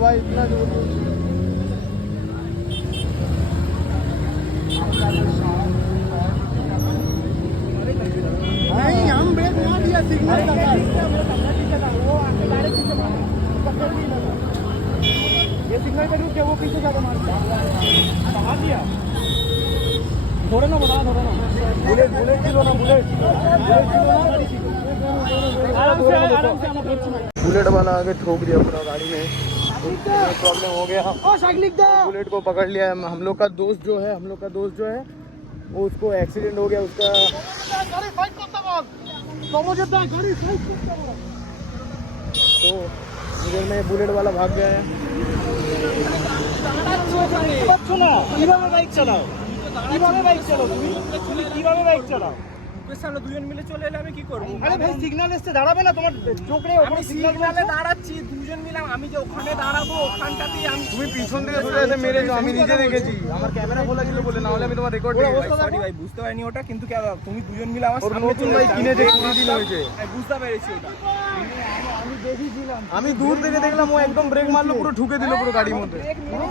भाई इतना जोर नहीं, हम ब्रेक मार दिया सिग्नल का वो आके डायरेक्ट पीछे मारा, पकड़ नहीं लगा, ये सिग्नल का रुक गया, वो पीछे जाकर मार दिया। थोड़ा ना बता, थोड़ा ना बुलेट ছিল না, बुलेट बुलेट वाला आगे ठोक दिया पूरा गाड़ी में, प्रॉब्लम हो गया। बुलेट को पकड़ लिया है हम लोग का दोस्त जो है, वो उसको एक्सीडेंट हो गया उसका। तो इधर में बुलेट वाला भाग गया है। সামনে দুজন মিলে চলে এলে আমি কি করবো? আরে ভাই সিগন্যাল এসে দাঁড়াবে না, তোমার চোখ নেই? আমি সিগন্যালে দাঁড়াচ্ছি, দুজন মিলে আমি যে ওখানে দাঁড়াবো ওখানটাতেই আমি। তুমি পিছন থেকে চলে এসে মেরেছো, আমি নিজে দেখেছি, আমার ক্যামেরা খোলা ছিল বলে, না হলে আমি তোমার রেকর্ড সরি ভাই, বুঝতে পারিনি ওটা, কিন্তু তুমি দুজন মিলে আমার সামনে নতুন চলে ভাই এসেছো। কিনেছে, 20 দিন হয়েছে। আমি বুঝতে পেরেছি ওটা। আমি দূর থেকে দেখলাম ও একদম ব্রেক মারলো, পুরো ঠুকে দিল পুরো গাড়ির মধ্যে,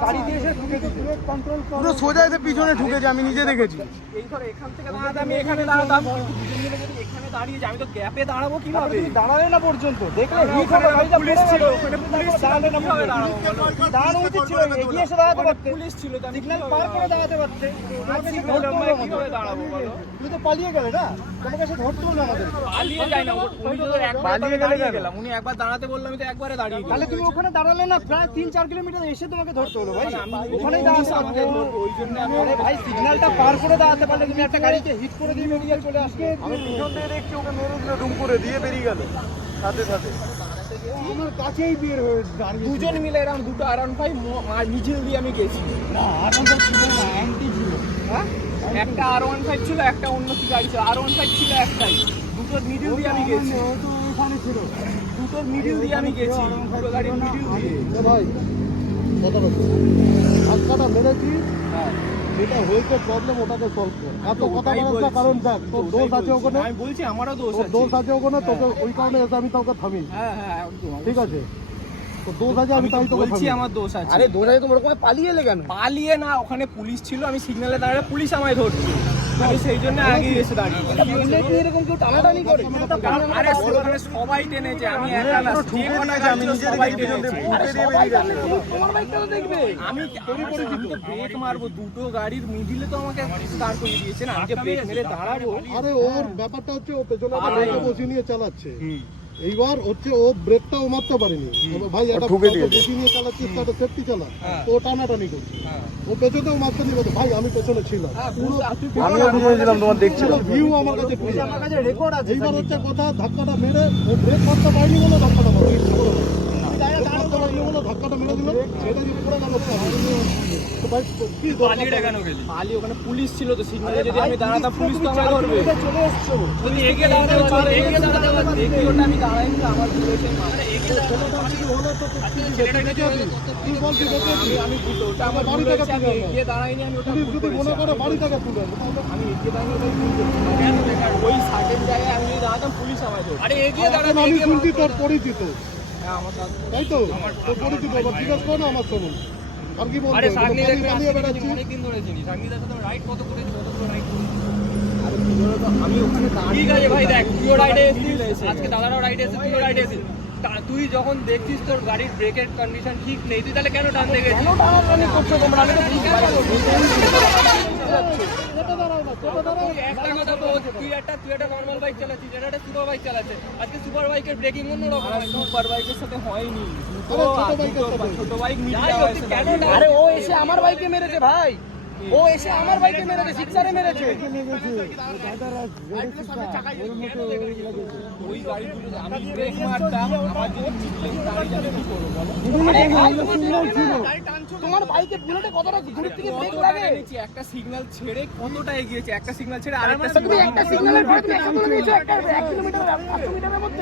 গাড়ি দিয়ে এসে ঢুকে দিল, কন্ট্রোল পুরো সোজা এসে পিছনে ঠুকেছে, আমি নিজে দেখেছি। এই ধর এখান থেকে দাঁড়াতে আমি এখানে দাঁড়াতাম, কিন্তু দুজন মিলে যদি এখানে দাঁড়িয়ে যাই, আমি তো গ্যাপে দাঁড়াবো কিভাবে? দাঁড়ালে না পর্যন্ত দেখলে হিট হবে, গাড়িটা পুলিশ ছিল, ওখানে পুলিশ দাঁড়ালে না কিভাবে দাঁড়াবো? দাঁড়ানো উচিত ছিল, এগিয়ে এসে দাঁড়াতে পারতে, পুলিশ ছিল, তো আমি সিগন্যাল পার করে দাঁড়াতে পারতে। কিভাবে দাঁড়াবো বলো? তুমি তো পালিয়ে গেলে না, তোমাকে এসে ধরতে হলো আমাদের। পালিয়ে যাই না, উনি তো একবার পালিয়ে দাঁড়িয়ে গেলাম, উনি একবার দাঁড়াতে বললাম, আমি তো একবারে দাঁড়িয়ে গেলাম। তাহলে তুমি ওখানে দাঁড়ালে না, প্রায় 3-4 কিলোমিটার এসে তোমাকে ধরতে হলো ভাই, ওখানেই দাঁড়াতে পারতে। ওই জন্য আমি আরে ভাই সিগন্যালটা পার করে দাঁড়াতে পারলে, তুমি একটা গাড়িকে হিট করে দিয়ে বেরিয়ে চলে আসবে। আমি পিছন থেকে দেখছি ওকে মেরে দিল, ডুম করে দিয়ে বেরিয়ে গেল সাথে সাথে, আমার কাছেই বের হয়ে দাঁড়িয়ে। দুজন মিলে এরকম দুটো R15 মিছিল দিয়ে আমি গেছি। না আনন্দ ছিল না, অ্যান্টি ছিল। হ্যাঁ, একটা R15 ছিল, একটা অন্য কি গাড়ি ছিল, R15 ছিল একটাই, দুটোর মিডিল দিয়ে আমি গেছি। ও তো ওখানে ছিল, দুটোর মিডিল দিয়ে আমি গেছি, দুটো গাড়ির মিডিল দিয়ে। ভাই কথা বলছো, ধাক্কাটা মেরেছি, হ্যাঁ, যেটা হয়েছে প্রবলেম ওটাকে সলভ কর। এত কথা ওটাই বলার না, বলছি। কারণ দেখ তোর দোষ আছে ওখানে, আমি বলছি আমারও দোষ তোর আছে। দোষ আছে ওখানে, তোকে ওই কারণে এসে আমি তোকে থামি। হ্যাঁ হ্যাঁ একদম, ঠিক আছে, তোর দোষ আছে, আমি তাই তোকে বলছি থামি। আমার দোষ আছে। আরে দোষ আছে, তোমার ওখানে পালিয়ে এলে কেন? পালিয়ে না, ওখানে পুলিশ ছিল, আমি সিগন্যালে দাঁড়ালে পুলিশ আমায় ধরছে, আমি সেই জন্য আগে এসে দাঁড়িয়ে। বুলেট নিয়ে এরকম কেউ টানাটানি করে? আরে ওখানে সবাই টেনেছে, আমি একা না, যে কটা গাড়ি ছিল সবাই টেনেছে। তোমার বাইকটা তো দেখবে। আমি তো ব্রেক মারবো, দুটো গাড়ির মিডিলে তো আমাকে দাঁড় করিয়ে দিয়েছে না, আমি যে ব্রেক মেরে দাঁড়াবো। আরে ওর ব্যাপারটা হচ্ছে ও পেছনে ব্রেকে বসিয়ে নিয়ে চালাচ্ছে, এইবার হচ্ছে ও ব্রেকটাও মারতে পারেনি। ভাই একটা বেশি নিয়ে চালাচ্ছিস, তাহলে সেফটি চালা, তো ও টানাটানি করছে, ও পেছনেও মারতে নিয়ে বলছে, ভাই আমি পেছনে ছিলাম, আমিও বুঝেছিলাম, তোমার দেখছিলাম ভিউ আমার কাছে, আমার কাছে রেকর্ড আছে। এইবার হচ্ছে কথা, ধাক্কাটা মেরে ও ব্রেক মারতে পারেনি বলে ধাক্কাটা মারলো, ইচ্ছে করে না। মারতে পারেনি বলে ধাক্কাটা মেরে দিল, সেটা যদি পড়ে গেল তো ভাই কি পালিয়ে কেন গেলি? পালিয়ে ওখানে পুলিশ ছিল তো, সিগন্যালে যদি আমি দাঁড়াতাম পুলিশ তো আমায় ধরবে। চলে এসছো, যদি এগিয়ে দাঁড়াতে পারতো, এগিয়ে দাঁড়াতে পারতো, এগিয়ে ওটা আমি দাঁড়াইনি, আমার ভুল হয়েছে। কি বলছি দেখেছি আমি বুঝতে, ওটা আমার ভুল হয়েছে, আমি এগিয়ে দাঁড়াইনি, আমি ওটা ভুল যদি মনে করেছি। করো বাড়ি থেকে তুলে আমি এগিয়ে দাঁড়িয়ে ওটাই ভুল করেছি। ওই সার্টেন জায়গায় আমি যদি দাঁড়াতাম পুলিশ আমায় ধরবে। আরে এগিয়ে দাঁড়াতে, আমি শুনছি তোর পরিচিত, হ্যাঁ আমার সাথে। তাই তো তোর পরিচিত, এবার জিজ্ঞেস করো না আমার শুনুন, আর কি বলবো, পালিয়ে বেড়াচ্ছি। অনেকদিন ধরে চিনি সাংগীতার সাথে রাইড কত করেছি, কতগুলো রাইড করেছি। আরে আমি ওখানে দাঁড়িয়ে, ঠিক আছে ভাই, দেখ তুইও রাইডে এসেছিস, আজকে দাদারাও রাইডে এসেছিস, তুইও রাইডে এসেছিস, তুই যখন দেখছিস তোর গাড়ির ব্রেকের কন্ডিশন ঠিক নেই, তুই তাহলে কেন টানতে গেছিস? কেন টানাটানি করছো তোমরা? আমি তো বুঝতে পারছি একটা কথা বল, তুই একটা নরমাল বাইক চালাচ্ছিস, এটা একটা সুপার বাইক চালাচ্ছে, আজকে সুপার বাইকের ব্রেকিং অন্যরকম। সুপার বাইকের সাথে হয়নি, ছোট বাইক মিডিয়া হয়েছে। আরে ও এসে আমার বাইকে মেরেছে ভাই, ও এসে আমার বাইকে মেরেছে, সিক্সারে মেরেছে। ওই গাড়িগুলো আমি ব্রেক মারতাম, আমার যদি দাঁড়িয়ে যাবে কি করবো বলো? তোমার বাইকে বুলেটে কতটা দূর থেকে ব্রেক লাগে? একটা সিগন্যাল ছেড়ে কতটা এগিয়েছে, একটা সিগন্যাল ছেড়ে আরেকটা তুমি একটা সিগন্যালের পরে তুমি এত দূর নিয়েছো, একটা 1 কিলোমিটার 500 মিটারের মধ্যে।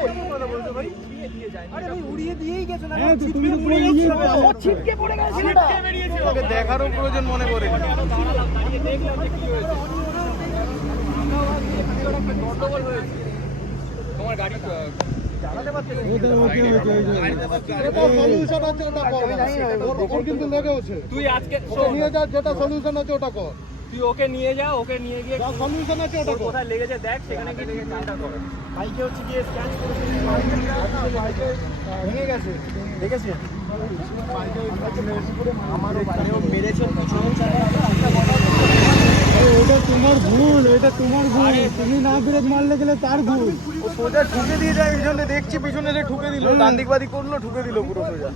আরে ভাই উড়িয়ে দিয়েই গেছো না, ছিটকে পড়ে গেছে, ও ছিটকে পড়ে গেছে, ছিটকে বেরিয়েছে। ওকে দেখারও প্রয়োজন মনে করে দাঁড়িয়ে দেখলাম যে কি হয়েছে। গন্ডগোল হয়েছে, তোমার গাড়ি এটা সলিউশন আছে ওটা কর। ওর কিন্তু লেগেছে। তুই আজকে ওকে নিয়ে যা, যেটা সলিউশন আছে ওটা কর। তুই ওকে নিয়ে যা, ওকে নিয়ে গিয়ে যা সলিউশন আছে ওটা তোর কর। কোথায় লেগেছে দেখ, সেখানে গিয়ে দেখে চালটা কর। বাইকে হচ্ছে গিয়ে স্ক্যাচ করেছে, ভেঙে গেছে, দেখেছি আমার ওখানেও মেরেছে পিছনের চাকাটা। এটা তোমার ভুল, এটা তোমার ভুল। তুমি না ব্রেক মারলে গেলে তার ভুল। ও সোজা ঠুকে দিয়ে যায়, পিছনে দেখছি পিছনে যে ঠুকে দিল, ডান দিক বাদিক করলো, ঠুকে দিল পুরো সোজা।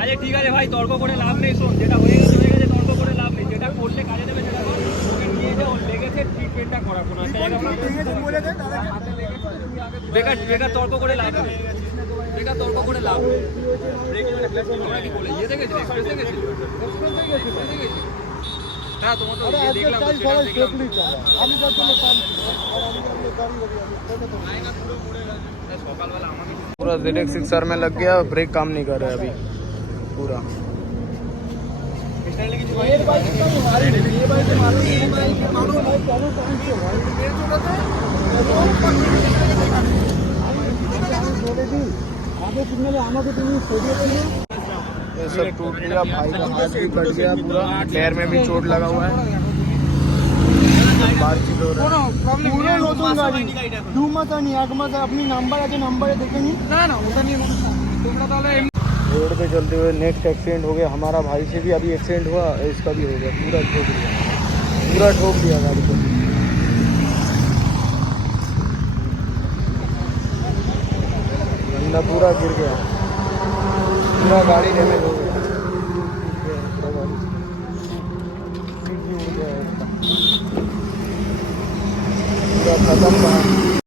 আরে ঠিক আছে ভাই, তর্ক করে লাভ নেই। শোন, যেটা হয়ে গেছে হয়ে গেছে, তর্ক করে লাভ নেই। যেটা করলে কাজে দেবে সেটা কর। ওকে নিয়ে যা, ওর লেগেছে ট্রিটমেন্টটা করা। কোনো একটা জায়গা বেকার বেকার তর্ক করে লাভ নেই। বেকার তর্ক করে লাভ নেই। তোমরা কি বলে ইয়ে দেখেছি, এক্সপ্রেসে গেছি? হ্যাঁ, তোমার তো আরে ইয়ে আজকে দেখলাম, চাই সেটা সবাই দেখলাম। সেফলি চালা। আমি যার জন্য টানছি। আর আমি গাড়ি সকালবেলা আমাকে पूरा ZX 6R में लग गया, ब्रेक काम नहीं कर रहा है अभी पूरा। আগে সিগনালে আমাকে তুমি সরিয়েছিল। ये सब टूट गया, भाई का हाथ भी कट गया पूरा, पैर में भी चोट लगा हुआ है। बातचीत हो रहा है। পুরো নতুন গাড়ি 2 মাস হয়নি, 1 মাস। আপনি নাম্বার আছে, নাম্বারে দেখে নিন। না না, ওটা নিয়ে তোমরা তাহলে रोड पे चलते हुए नेक्स्ट एक्सीडेंट हो गया। हमारा भाई से भी अभी एक्सीडेंट हुआ, इसका भी हो गया। पूरा ठोक दिया गाड़ी को। बंदा पूरा गिर गया, पूरा गाड़ी डैमेज हो गया। पूरा गाड़ी हो गया, पूरा खत्म था।